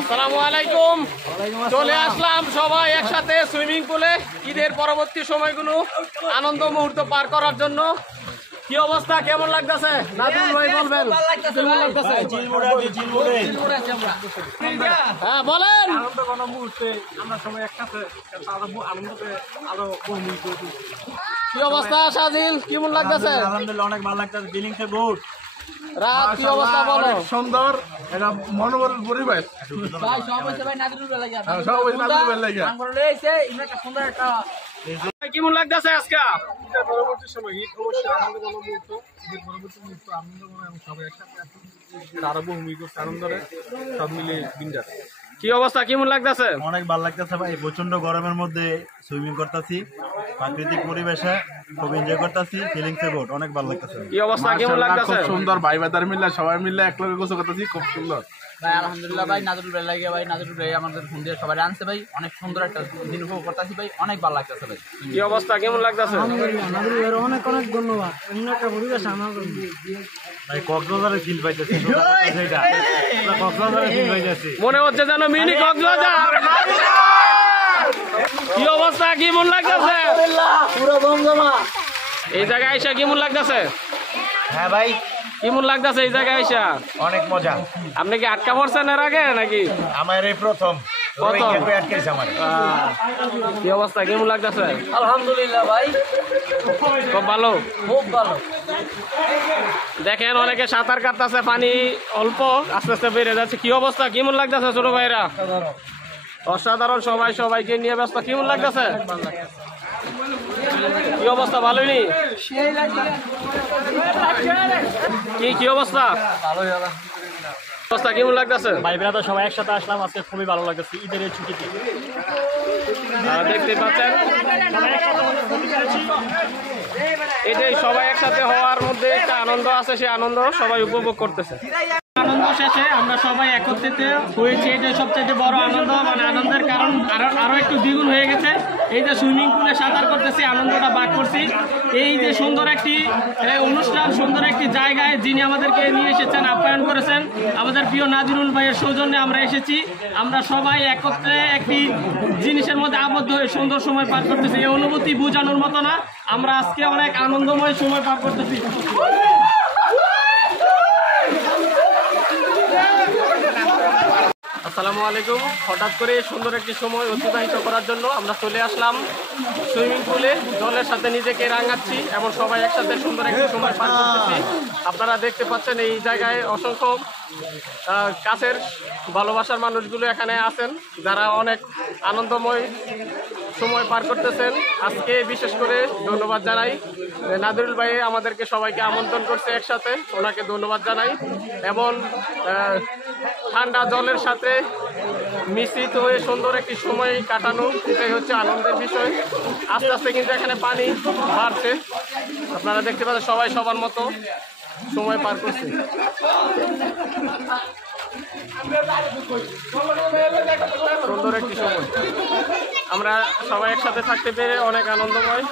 আসসালামু আলাইকুম। চলে আসলাম সবাই একসাথে সুইমিং পুলে ঈদের পরবর্তী সময়গুলো আনন্দ মুহূর্ত পার করার জন্য। কি অবস্থা, কেমন লাগতেছে নাজমুল ভাই বলবেন? কেমন লাগতেছে? হ্যাঁ বলেন। আনন্দ ঘন মুহূর্তে আমরা সবাই একসাথে আনন্দতে আরো কি অবস্থা সাজিল, কেমন লাগতেছে? আলহামদুলিল্লাহ অনেক ভালো লাগতেছে। Feelings a good. রাত কি অবস্থা বলো? সুন্দর, এটা মনোবল পরিবেশ। ভাই সব হইছে ভাই নাদিরুল ভাই লাগা। সব ওই নাজমুল ভাই লাগা। আমরা লইছে ইমরা একটা সুন্দর একটা কেমন লাগতেছে আজকে? ঈদের পরবর্তী সময় ঈদ অবশ্যই আনন্দ ঘন মুহূর্ত। ঈদের পরবর্তী মুহূর্ত আনন্দ ঘন এবং সবাই একসাথে আছি। আরো বহু করছে আনন্দরে সব মিলে দিনটা। কি অবস্থা, কেমন লাগতেছে? অনেক ভালো লাগতেছে ভাই, প্রচন্ড গরমের মধ্যে সুইমিং করতেছি, প্রাকৃতিক পরিবেশে খুব এনজয় করতেছি। ফিলিংস এ গুড, অনেক ভালো লাগতেছে। কি অবস্থা, কেমন লাগতেছে? খুব সুন্দর, ভাই বাদার মিলে সবাই মিলে এক লগে গোসল করতেছি, খুব সুন্দর। ভাই আলহামদুলিল্লাহ ভাই নাদিরুল ভাই লাগে। ভাই নাদিরুল ভাই আমাদের ফোন দিয়ে সবাই আনছে ভাই, অনেক সুন্দর একটা দিন উপভোগ করতেছি ভাই, অনেক ভালো লাগতেছে ভাই। কি অবস্থা, কেমন লাগতেছে? নাদিরুল ভাই অনেক অনেক ধন্যবাদ। এমন একটা পরিবেশ আমার ভাই কক্সবাজারে ফিল পাইতেছি, সেটা কক্সবাজারে ফিল পাইতেছি। মনে হচ্ছে যেন মিনি কক্সবাজার। কি অবস্থা, কেমন লাগতেছে? পুরো দমদমা। এই জায়গায় আইসা কেমন লাগতেছে? হ্যাঁ ভাই, কেমন লাগতেছে এই জায়গায় আইসা? অনেক মজা। আপনি কি আটকা পড়ছেন এর আগে নাকি? আমার এই প্রথম প্রথম? আটকেছে আমার। কি অবস্থা, কেমন লাগতেছে? আলহামদুলিল্লাহ ভাই খুব ভালো। খুব ভালো। দেখেন অনেকে সাঁতার কাটতেছে, পানি অল্প আস্তে আস্তে বেড়ে যাচ্ছে। কি অবস্থা, কেমন লাগতেছে ছোট ভাইরা? অসাধারণ, সবাই সবাইকে নিয়ে ব্যস্ত। কেমন লাগতেছে? কি অবস্থা, ভালোই নি? কি অবস্থা? অবস্থা কেমন লাগতেছে? ভাই বেড়াতে সবাই একসাথে আসলাম, আজকে খুবই ভালো লাগতেছে ঈদের এই ছুটিতে। দেখতে পাচ্ছেন এটাই, সবাই একসাথে হওয়ার মধ্যে একটা আনন্দ আছে, সেই আনন্দ সবাই উপভোগ করতেছে। আনন্দ শেষে আমরা সবাই একত্রিত হয়েছি, এটা সবচেয়ে বড় আনন্দ। মানে আনন্দের কারণ আরো একটু দ্বিগুণ হয়ে গেছে। এই যে সুইমিং পুলে সাঁতার করতেছি, আনন্দটা ভাগ করছি। এই যে সুন্দর একটি অনুষ্ঠান, সুন্দর একটি জায়গায় যিনি আমাদেরকে নিয়ে এসেছেন, আপ্যায়ন করেছেন, আমাদের প্রিয় নাজিরুল ভাইয়ের সৌজন্যে আমরা এসেছি। আমরা সবাই একত্রে একটি জিনিসের মধ্যে আবদ্ধ হয়ে সুন্দর সময় পার করতেছি। এই অনুভূতি বোঝানোর মতো না। আমরা আজকে অনেক আনন্দময় সময় পার করতেছি। আসসালামু আলাইকুম। হঠাৎ করে সুন্দর একটি সময় অতিবাহিত করার জন্য আমরা চলে আসলাম সুইমিং পুলে। জলের সাথে নিজেকে রাঙাচ্ছি এবং সবাই একসাথে সুন্দর একটি সময় পার করতেছি। আপনারা দেখতে পাচ্ছেন এই জায়গায় অসংখ্য কাছের ভালোবাসার মানুষগুলো এখানে আছেন, যারা অনেক আনন্দময় সময় পার করতেছেন। আজকে বিশেষ করে ধন্যবাদ জানাই নাদিরুল ভাই, আমাদেরকে সবাইকে আমন্ত্রণ করছে একসাথে, ওনাকে ধন্যবাদ জানাই। এবং ঠান্ডা জলের সাথে মিশ্রিত হয়ে সুন্দর একটি সময় কাটানো, এটাই হচ্ছে আনন্দের বিষয়। আস্তে আস্তে কিন্তু এখানে পানি বাড়ছে, আপনারা দেখতে পাচ্ছেন সবাই সবার মতো সময় পার করছে। সুন্দর একটি সময়, আমরা সবাই একসাথে থাকতে পেরে অনেক আনন্দময়।